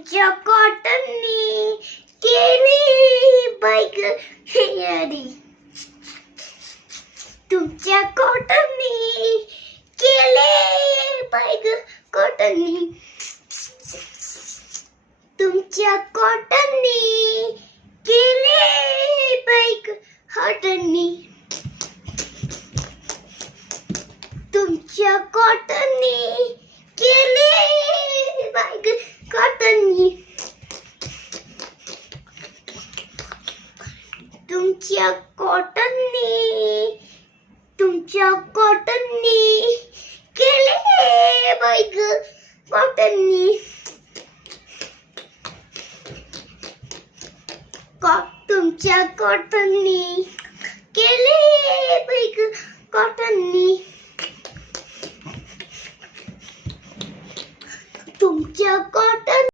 तुमच्या कॉटननी केली बाईक तयारी. तुमच्या कॉटननी केले बाईक कॉटननी. तुमच्या कॉटननी केले बाईक हॉटननी. तुमच्या कॉटननी केले बाईक कॉटननी. तुमच्या कॉटननी केले बाईक कॉटननी. तुमच्या कॉटननी केले बाईक कॉटननी. तुमच्या कॉटन